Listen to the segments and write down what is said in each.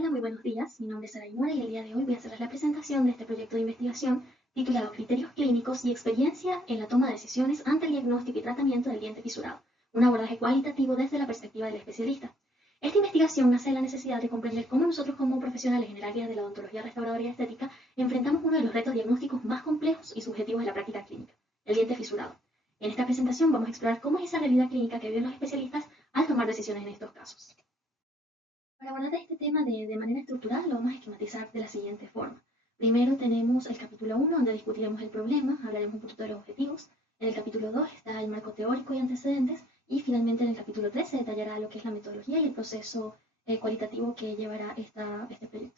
Hola, muy buenos días. Mi nombre es Saray Mora y el día de hoy voy a hacerles la presentación de este proyecto de investigación titulado Criterios clínicos y experiencia en la toma de decisiones ante el diagnóstico y tratamiento del diente fisurado, un abordaje cualitativo desde la perspectiva del especialista. Esta investigación nace de la necesidad de comprender cómo nosotros como profesionales en el área de la odontología restauradora y estética enfrentamos uno de los retos diagnósticos más complejos y subjetivos de la práctica clínica, el diente fisurado. En esta presentación vamos a explorar cómo es esa realidad clínica que viven los especialistas al tomar decisiones en estos casos. Para abordar este tema de manera estructural, lo vamos a esquematizar de la siguiente forma. Primero tenemos el capítulo 1, donde discutiremos el problema, hablaremos un poquito de los objetivos. En el capítulo 2 está el marco teórico y antecedentes. Y finalmente en el capítulo 3 se detallará lo que es la metodología y el proceso cualitativo que llevará este proyecto.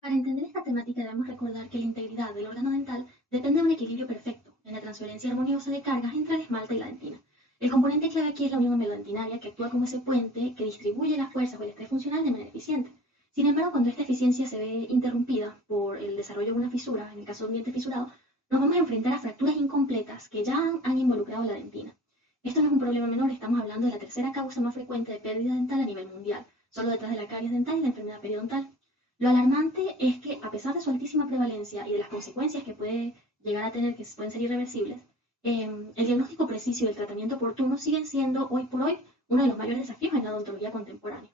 Para entender esta temática debemos recordar que la integridad del órgano dental depende de un equilibrio perfecto en la transferencia armoniosa de cargas entre el esmalte y la dentina. El componente clave aquí es la unión melodentinaria que actúa como ese puente que distribuye las fuerzas o el estrés funcional de manera eficiente. Sin embargo, cuando esta eficiencia se ve interrumpida por el desarrollo de una fisura, en el caso de un diente fisurado, nos vamos a enfrentar a fracturas incompletas que ya han involucrado la dentina. Esto no es un problema menor, estamos hablando de la tercera causa más frecuente de pérdida dental a nivel mundial, solo detrás de la caries dental y la enfermedad periodontal. Lo alarmante es que, a pesar de su altísima prevalencia y de las consecuencias que puede llegar a tener, que pueden ser irreversibles, el diagnóstico preciso y el tratamiento oportuno siguen siendo hoy por hoy uno de los mayores desafíos en la odontología contemporánea.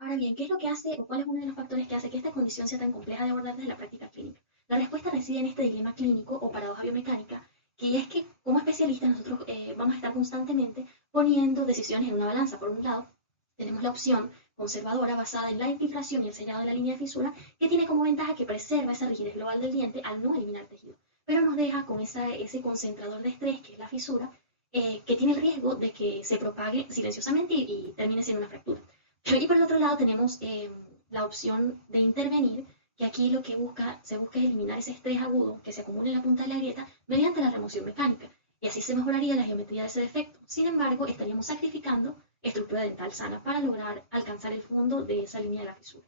Ahora bien, ¿qué es lo que hace o cuál es uno de los factores que hace que esta condición sea tan compleja de abordar desde la práctica clínica? La respuesta reside en este dilema clínico o paradoja biomecánica, que es que como especialistas nosotros vamos a estar constantemente poniendo decisiones en una balanza. Por un lado, tenemos la opción conservadora basada en la infiltración y el sellado de la línea de fisura, que tiene como ventaja que preserva esa rigidez global del diente al no eliminar tejido, pero nos deja con ese concentrador de estrés, que es la fisura, que tiene el riesgo de que se propague silenciosamente y termine siendo una fractura. Y por el otro lado tenemos la opción de intervenir, que aquí lo que se busca es eliminar ese estrés agudo que se acumula en la punta de la grieta mediante la remoción mecánica, y así se mejoraría la geometría de ese defecto. Sin embargo, estaríamos sacrificando estructura dental sana para lograr alcanzar el fondo de esa línea de la fisura.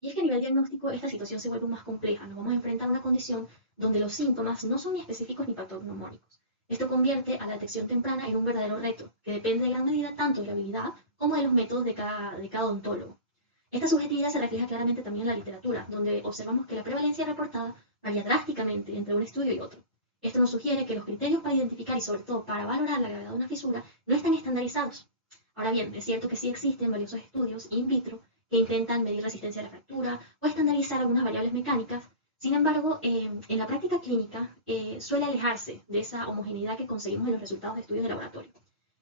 Y es que a nivel diagnóstico esta situación se vuelve más compleja. Nos vamos a enfrentar a una condición donde los síntomas no son ni específicos ni patognomónicos. Esto convierte a la detección temprana en un verdadero reto, que depende de gran medida tanto de la habilidad como de los métodos de cada odontólogo. Esta subjetividad se refleja claramente también en la literatura, donde observamos que la prevalencia reportada varía drásticamente entre un estudio y otro. Esto nos sugiere que los criterios para identificar y sobre todo para valorar la gravedad de una fisura no están estandarizados. Ahora bien, es cierto que sí existen valiosos estudios in vitro que intentan medir resistencia a la fractura o estandarizar algunas variables mecánicas. Sin embargo, en la práctica clínica suele alejarse de esa homogeneidad que conseguimos en los resultados de estudios de laboratorio.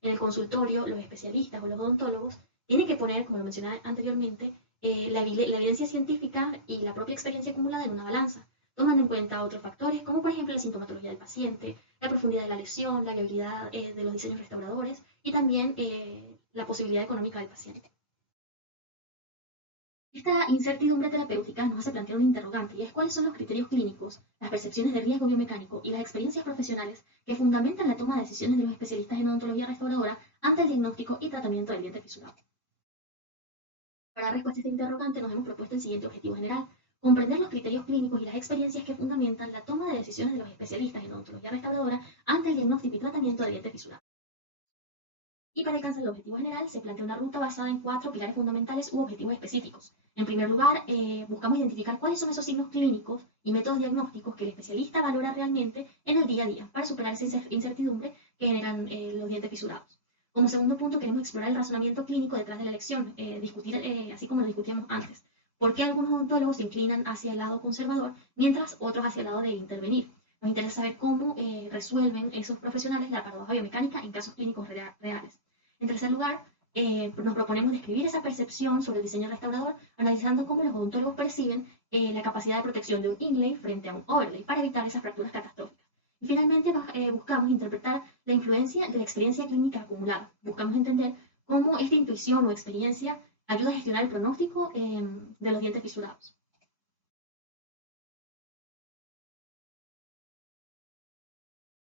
En el consultorio, los especialistas o los odontólogos tienen que poner, como lo mencioné anteriormente, la evidencia científica y la propia experiencia acumulada en una balanza, tomando en cuenta otros factores, como por ejemplo la sintomatología del paciente, la profundidad de la lesión, la viabilidad de los diseños restauradores y también la posibilidad económica del paciente. Esta incertidumbre terapéutica nos hace plantear un interrogante, y es cuáles son los criterios clínicos, las percepciones de riesgo biomecánico y las experiencias profesionales que fundamentan la toma de decisiones de los especialistas en odontología restauradora ante el diagnóstico y tratamiento del diente fisurado. Para dar respuesta a este interrogante nos hemos propuesto el siguiente objetivo general: comprender los criterios clínicos y las experiencias que fundamentan la toma de decisiones de los especialistas en odontología restauradora ante el diagnóstico y tratamiento del diente fisurado. Y para alcanzar el objetivo general se plantea una ruta basada en 4 pilares fundamentales u objetivos específicos. En primer lugar, buscamos identificar cuáles son esos signos clínicos y métodos diagnósticos que el especialista valora realmente en el día a día para superar esa incertidumbre que generan los dientes fisurados. Como segundo punto, queremos explorar el razonamiento clínico detrás de la elección, discutir, así como lo discutíamos antes, por qué algunos odontólogos se inclinan hacia el lado conservador, mientras otros hacia el lado de intervenir. Nos interesa saber cómo resuelven esos profesionales la paradoja biomecánica en casos clínicos reales. En tercer lugar, nos proponemos describir esa percepción sobre el diseño restaurador, analizando cómo los odontólogos perciben la capacidad de protección de un inlay frente a un overlay para evitar esas fracturas catastróficas. Y finalmente buscamos interpretar la influencia de la experiencia clínica acumulada. Buscamos entender cómo esta intuición o experiencia ayuda a gestionar el pronóstico de los dientes fisurados.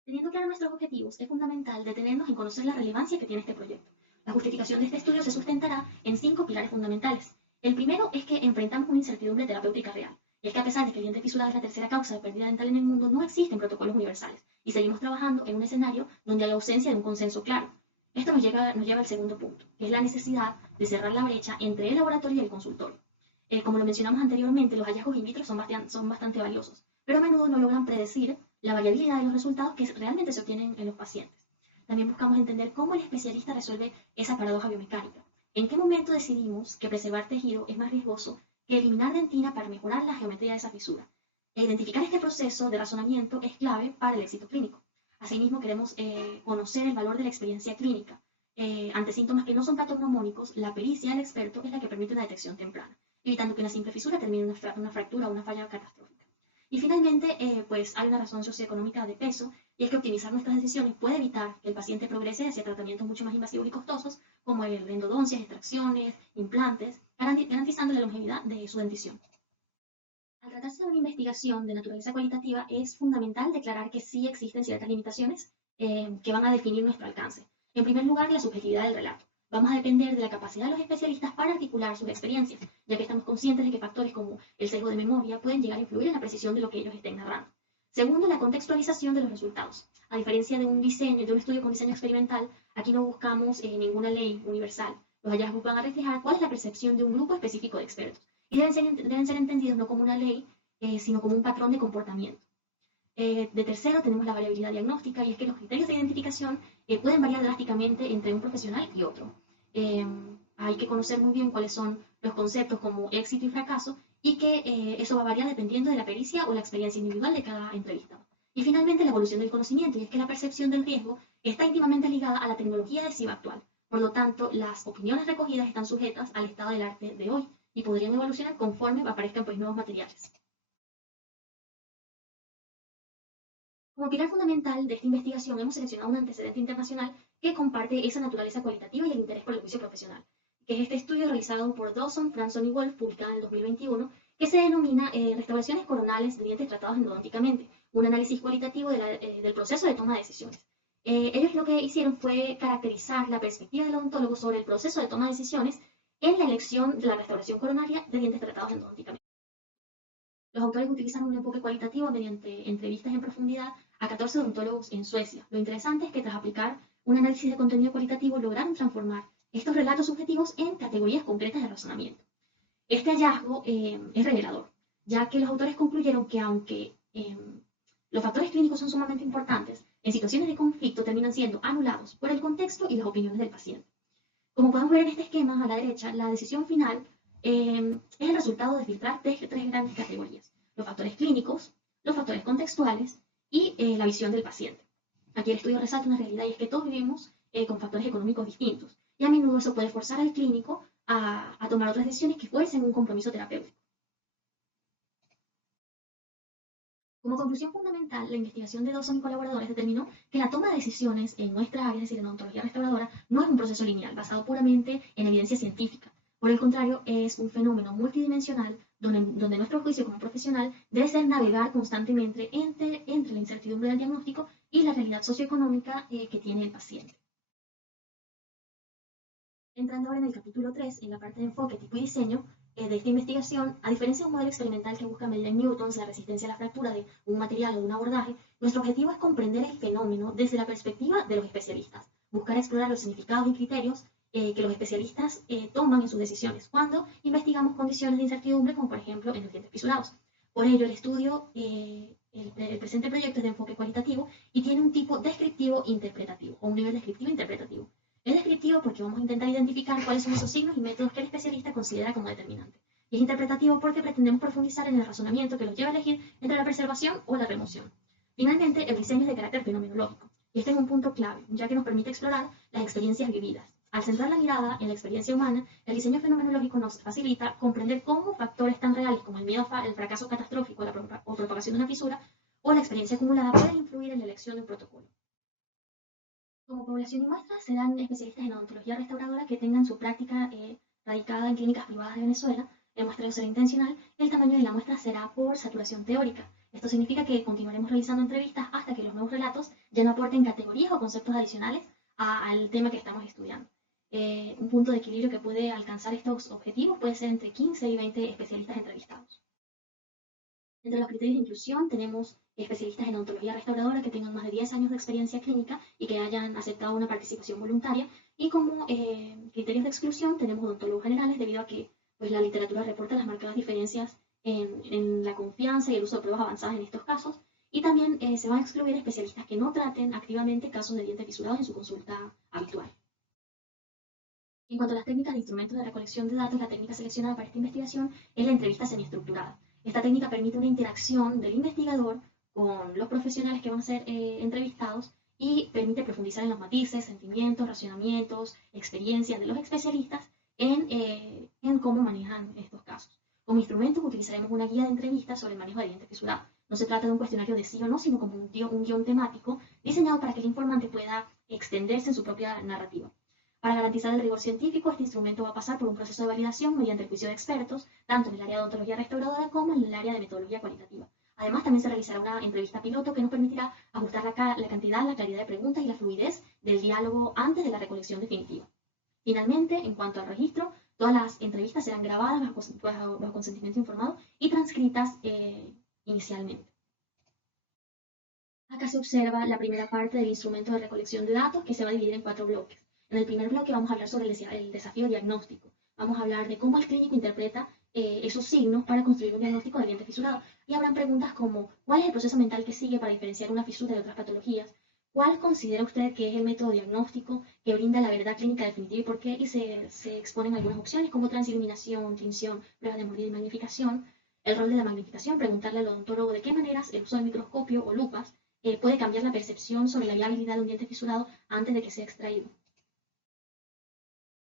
Teniendo claros nuestros objetivos, es fundamental detenernos en conocer la relevancia que tiene este proyecto. La justificación de este estudio se sustentará en 5 pilares fundamentales. El primero es que enfrentamos una incertidumbre terapéutica real. es que a pesar de que el diente fisurado es la tercera causa de pérdida dental en el mundo, no existen protocolos universales y seguimos trabajando en un escenario donde hay ausencia de un consenso claro. Esto nos lleva al segundo punto, que es la necesidad de cerrar la brecha entre el laboratorio y el consultorio. Como lo mencionamos anteriormente, los hallazgos in vitro son bastante valiosos, pero a menudo no logran predecir la variabilidad de los resultados que realmente se obtienen en los pacientes. También buscamos entender cómo el especialista resuelve esa paradoja biomecánica. ¿En qué momento decidimos que preservar tejido es más riesgoso que eliminar dentina para mejorar la geometría de esa fisura? Identificar este proceso de razonamiento es clave para el éxito clínico. Asimismo, queremos conocer el valor de la experiencia clínica. Ante síntomas que no son patognomónicos, la pericia del experto es la que permite una detección temprana, evitando que una simple fisura termine en una fractura o una falla catastrófica. Y finalmente, pues hay una razón socioeconómica de peso, y es que optimizar nuestras decisiones puede evitar que el paciente progrese hacia tratamientos mucho más invasivos y costosos, como el endodoncias, extracciones, implantes, garantizando la longevidad de su dentición. Al tratarse de una investigación de naturaleza cualitativa, es fundamental declarar que sí existen ciertas limitaciones que van a definir nuestro alcance. En primer lugar, la subjetividad del relato. Vamos a depender de la capacidad de los especialistas para articular sus experiencias, ya que estamos conscientes de que factores como el sesgo de memoria pueden llegar a influir en la precisión de lo que ellos estén narrando. Segundo, la contextualización de los resultados. A diferencia de un diseño, de un estudio con diseño experimental, aquí no buscamos ninguna ley universal. Los hallazgos van a reflejar cuál es la percepción de un grupo específico de expertos y deben ser entendidos no como una ley, sino como un patrón de comportamiento. De tercero, tenemos la variabilidad diagnóstica, y es que los criterios de identificación pueden variar drásticamente entre un profesional y otro. Eh, Hay que conocer muy bien cuáles son los conceptos como éxito y fracaso, y que eso va a variar dependiendo de la pericia o la experiencia individual de cada entrevistado. Y finalmente, la evolución del conocimiento, y es que la percepción del riesgo está íntimamente ligada a la tecnología adhesiva actual. Por lo tanto, las opiniones recogidas están sujetas al estado del arte de hoy y podrían evolucionar conforme aparezcan pues, nuevos materiales. Como pilar fundamental de esta investigación hemos seleccionado un antecedente internacional que comparte esa naturaleza cualitativa y el interés por el juicio profesional, que es este estudio realizado por Dawson, Franson y Wolf, publicado en el 2021, que se denomina Restauraciones coronales de dientes tratados endodónticamente, un análisis cualitativo del proceso de toma de decisiones. Ellos lo que hicieron fue caracterizar la perspectiva del odontólogo sobre el proceso de toma de decisiones en la elección de la restauración coronaria de dientes tratados endodónticamente. Los autores utilizan un enfoque cualitativo mediante entrevistas en profundidad a 14 odontólogos en Suecia. Lo interesante es que tras aplicar un análisis de contenido cualitativo lograron transformar estos relatos subjetivos en categorías concretas de razonamiento. Este hallazgo es revelador, ya que los autores concluyeron que aunque los factores clínicos son sumamente importantes, en situaciones de conflicto terminan siendo anulados por el contexto y las opiniones del paciente. Como podemos ver en este esquema a la derecha, la decisión final es el resultado de filtrar tres grandes categorías: los factores clínicos, los factores contextuales y la visión del paciente. Aquí el estudio resalta una realidad, y es que todos vivimos con factores económicos distintos, y a menudo eso puede forzar al clínico a tomar otras decisiones que fuercen un compromiso terapéutico. Como conclusión fundamental, la investigación de Dawson y colaboradores determinó que la toma de decisiones en nuestra área, es decir, en odontología restauradora, no es un proceso lineal basado puramente en evidencia científica. Por el contrario, es un fenómeno multidimensional donde nuestro juicio como profesional debe ser navegar constantemente entre la incertidumbre del diagnóstico y la realidad socioeconómica que tiene el paciente. Entrando ahora en el capítulo 3, en la parte de enfoque, tipo y diseño de esta investigación, a diferencia de un modelo experimental que busca medir en newtons la resistencia a la fractura de un material o de un abordaje, nuestro objetivo es comprender el fenómeno desde la perspectiva de los especialistas, buscar explorar los significados y criterios que los especialistas toman en sus decisiones cuando investigamos condiciones de incertidumbre, como por ejemplo en los dientes fisurados. Por ello, el estudio, el presente proyecto es de enfoque cualitativo y tiene un tipo descriptivo interpretativo, o un nivel descriptivo interpretativo. Es descriptivo porque vamos a intentar identificar cuáles son esos signos y métodos que el especialista considera como determinantes. Y es interpretativo porque pretendemos profundizar en el razonamiento que los lleva a elegir entre la preservación o la remoción. Finalmente, el diseño es de carácter fenomenológico. Y este es un punto clave, ya que nos permite explorar las experiencias vividas. Al centrar la mirada en la experiencia humana, el diseño fenomenológico nos facilita comprender cómo factores tan reales como el miedo al fracaso catastrófico o propagación de una fisura o la experiencia acumulada pueden influir en la elección de un protocolo. Como población y muestra, serán especialistas en odontología restauradora que tengan su práctica radicada en clínicas privadas de Venezuela. El muestreo será intencional. El tamaño de la muestra será por saturación teórica. Esto significa que continuaremos realizando entrevistas hasta que los nuevos relatos ya no aporten categorías o conceptos adicionales al tema que estamos estudiando. Un punto de equilibrio que puede alcanzar estos objetivos puede ser entre 15 y 20 especialistas entrevistados. Entre los criterios de inclusión tenemos especialistas en odontología restauradora que tengan más de 10 años de experiencia clínica y que hayan aceptado una participación voluntaria. Y como criterios de exclusión tenemos odontólogos generales debido a que pues, la literatura reporta las marcadas diferencias en la confianza y el uso de pruebas avanzadas en estos casos. Y también se van a excluir especialistas que no traten activamente casos de dientes fisurados en su consulta habitual. En cuanto a las técnicas de instrumentos de recolección de datos, la técnica seleccionada para esta investigación es la entrevista semiestructurada. Esta técnica permite una interacción del investigador con los profesionales que van a ser entrevistados y permite profundizar en los matices, sentimientos, racionamientos, experiencias de los especialistas en cómo manejan estos casos. Como instrumento utilizaremos una guía de entrevistas sobre el manejo de dientes fisurados. No se trata de un cuestionario de sí o no, sino como un guión temático diseñado para que el informante pueda extenderse en su propia narrativa. Para garantizar el rigor científico, este instrumento va a pasar por un proceso de validación mediante el juicio de expertos, tanto en el área de odontología restauradora como en el área de metodología cualitativa. Además, también se realizará una entrevista piloto que nos permitirá ajustar la cantidad, la claridad de preguntas y la fluidez del diálogo antes de la recolección definitiva. Finalmente, en cuanto al registro, todas las entrevistas serán grabadas bajo consentimiento informado y transcritas inicialmente. Acá se observa la primera parte del instrumento de recolección de datos que se va a dividir en 4 bloques. En el primer bloque vamos a hablar sobre el desafío diagnóstico. Vamos a hablar de cómo el clínico interpreta esos signos para construir un diagnóstico de diente fisurado. Y habrán preguntas como, ¿cuál es el proceso mental que sigue para diferenciar una fisura de otras patologías? ¿Cuál considera usted que es el método diagnóstico que brinda la verdad clínica definitiva y por qué? Y se exponen algunas opciones como transiluminación, tinción, pruebas de mordida y magnificación. El rol de la magnificación, preguntarle al odontólogo de qué maneras el uso del microscopio o lupas puede cambiar la percepción sobre la viabilidad de un diente fisurado antes de que sea extraído.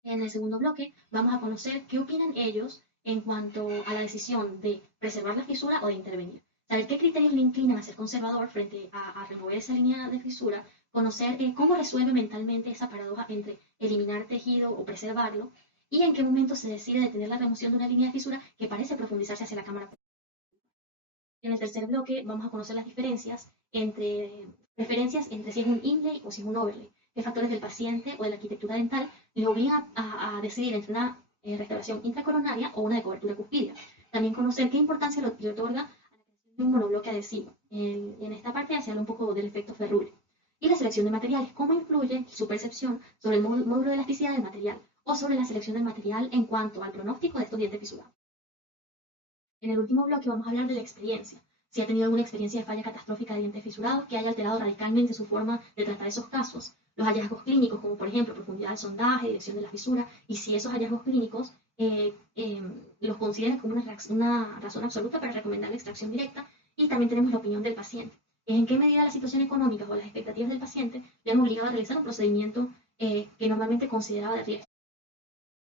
En el segundo bloque vamos a conocer qué opinan ellos en cuanto a la decisión de preservar la fisura o de intervenir. Saber qué criterios le inclinan a ser conservador frente a remover esa línea de fisura, conocer cómo resuelve mentalmente esa paradoja entre eliminar tejido o preservarlo, y en qué momento se decide detener la remoción de una línea de fisura que parece profundizarse hacia la cámara. En el tercer bloque vamos a conocer las preferencias entre si es un inlay o si es un overlay, qué factores del paciente o de la arquitectura dental le obligan a decidir entre una restauración intracoronaria o una de cobertura cuspidia. También conocer qué importancia le otorga a la creación de un monobloque adhesivo. En esta parte se habla un poco del efecto Ferrule. Y la selección de materiales, cómo influye su percepción sobre el módulo de elasticidad del material o sobre la selección del material en cuanto al pronóstico de estos dientes fisurados. En el último bloque vamos a hablar de la experiencia. Si ha tenido alguna experiencia de falla catastrófica de dientes fisurados que haya alterado radicalmente su forma de tratar esos casos. Los hallazgos clínicos, como por ejemplo profundidad del sondaje, dirección de la fisura, y si esos hallazgos clínicos los consideran como una razón absoluta para recomendar la extracción directa. Y también tenemos la opinión del paciente. En qué medida la situación económica o las expectativas del paciente le han obligado a realizar un procedimiento que normalmente consideraba de riesgo.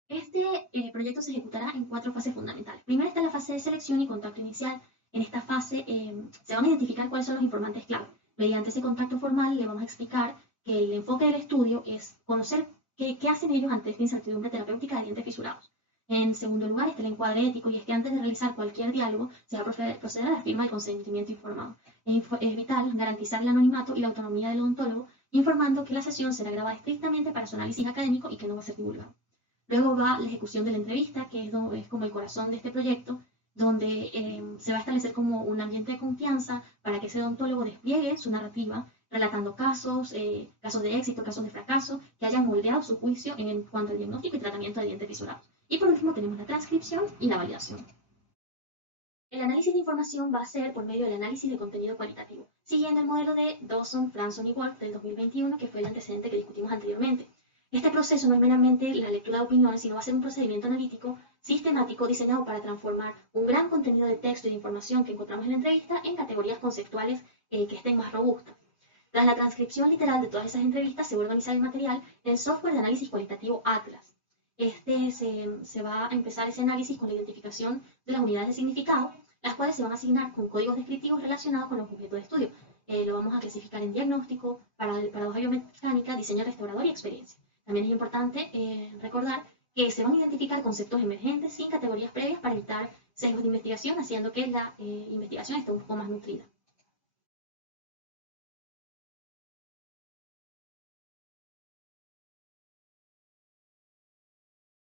Este proyecto se ejecutará en 4 fases fundamentales. Primero está la fase de selección y contacto inicial. En esta fase se van a identificar cuáles son los informantes clave. Mediante ese contacto formal le vamos a explicar que el enfoque del estudio es conocer qué hacen ellos ante esta incertidumbre terapéutica de dientes fisurados. En segundo lugar está el encuadre ético, y es que antes de realizar cualquier diálogo se va a proceder a la firma del consentimiento informado. Es vital garantizar el anonimato y la autonomía del odontólogo, informando que la sesión será grabada estrictamente para su análisis académico y que no va a ser divulgado. Luego va la ejecución de la entrevista, que es como el corazón de este proyecto, donde se va a establecer como un ambiente de confianza para que ese odontólogo despliegue su narrativa, relatando casos, casos de éxito, casos de fracaso, que hayan moldeado su juicio en cuanto al diagnóstico y tratamiento de dientes fisurados. Y por último tenemos la transcripción y la validación. El análisis de información va a ser por medio del análisis de contenido cualitativo, siguiendo el modelo de Dawson, Franson y Wolf del 2021, que fue el antecedente que discutimos anteriormente. Este proceso no es meramente la lectura de opiniones, sino va a ser un procedimiento analítico sistemático diseñado para transformar un gran contenido de texto y de información que encontramos en la entrevista en categorías conceptuales que estén más robustas. Tras la transcripción literal de todas esas entrevistas, se vuelve a organizar el material en el software de análisis cualitativo Atlas. Se va a empezar ese análisis con la identificación de las unidades de significado, las cuales se van a asignar con códigos descriptivos relacionados con los objetos de estudio. Lo vamos a clasificar en diagnóstico, paradoja biomecánica, diseño restaurador y experiencia. También es importante recordar que se van a identificar conceptos emergentes sin categorías previas para evitar sesgos de investigación, haciendo que la investigación esté un poco más nutrida.